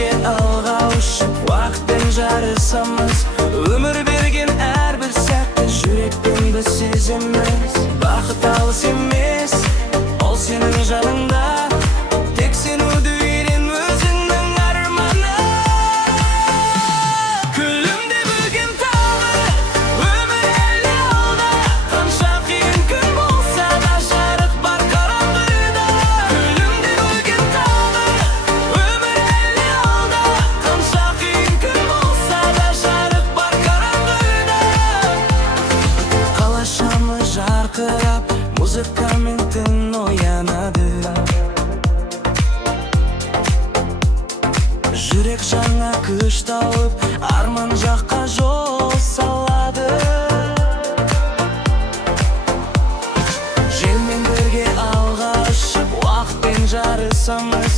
бірге алға ұшып, уақытпен жарысамыз. Өмір берген әрбір сәтті жүрекпен біз сеземіз. Бақыт алыс емес, ол сенің жаныңда. Тек сенуді үйрен өзіңнің арманы. Күлімде бүгін тағы, өмір әлі алда. Қанша қиын күн болса да жарық бар қараңғыда. Күлімде бүгін тағы, өмір әлі алда. Қанша қиын күн болса да жарық бар қараңғыда. Қала шамы жарқырап, музыкамен түн оянады. Жүрек жаңа күш тауып, арман жаққа жол салады. Желмен бірге алға ұшып, уақытпен жарысамыз.